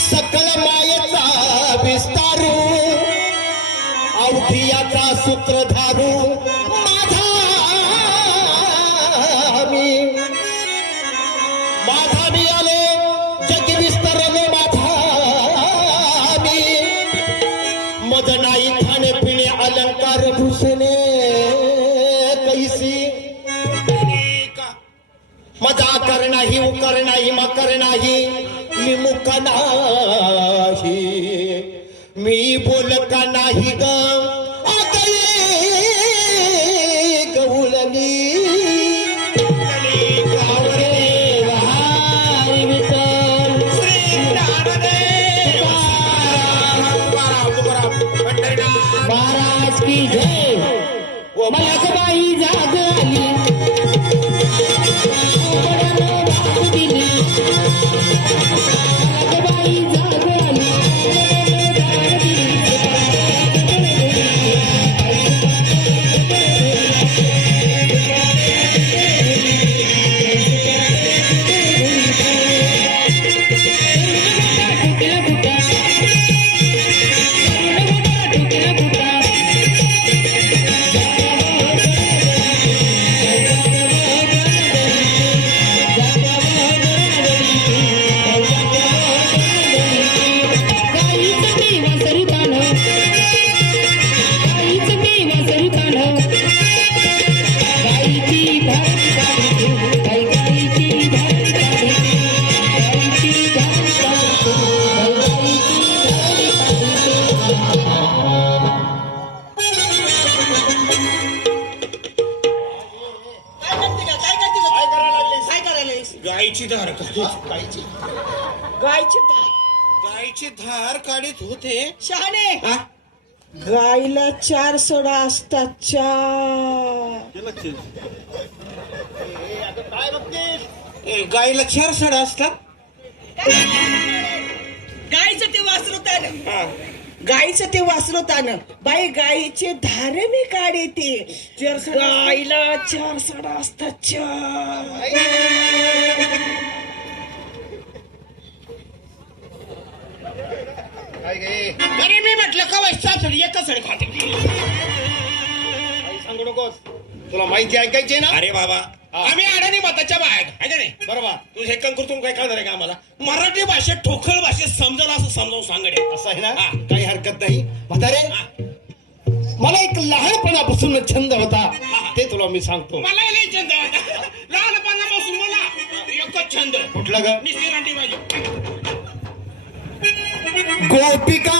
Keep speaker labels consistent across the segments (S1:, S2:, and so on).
S1: सकल मायेचा विस्तारू अवधियाचा सूत्रधारू आकार नाही उकार नाही मकार नाही. मी मुका नाही मी बोलका नाही ग. गवळणी
S2: महाराज की जय. मलकबाई जाग आली.
S1: गायची धार गायची.
S3: गायची धा-
S1: गायची धार काढीत होते.
S3: शहाणे.
S1: हा?
S3: गायला चार सोडा असतात चार.
S1: ए, गायीला चार साडा असतात?
S3: गायचं ते वासरुतान
S1: हा.
S3: गायचं ते वासरुतान बाई गायीचे धारे मी काढे ते गायला चार सोडा असतात. चार
S1: अरे मी म्हटलं का सासडी एकच सडी खाते. सांगू नकोस. तुला माहिती ऐकायची ना?
S4: अरे बाबा आम्ही अडाणी मताच्या बाहेर आहे का नाही?
S1: बरोबर.
S4: तू हे करून काय कळणार आहे का आम्हाला? मराठी भाषेत ठोकळ भाषेत समजलं असं समजावून सांगडे
S1: असं आहे ना?
S4: हा.
S1: काही हरकत नाही. म्हातारे मला एक लहानपणापासून छंद होता. ते तुला मी सांगतो.
S4: मला लई छंद लहानपणापासून मला एकच छंद.
S1: कुठला ग?
S4: निस्ती रांटी
S1: गोपिका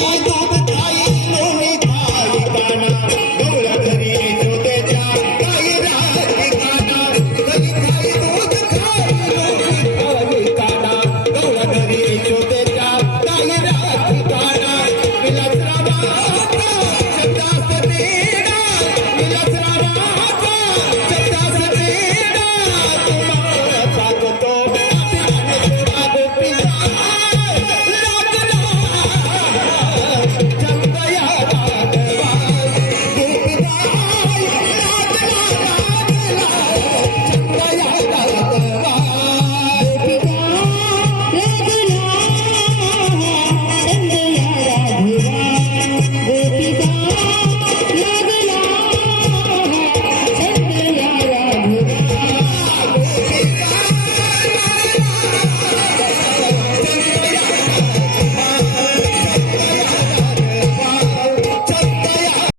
S1: Vai.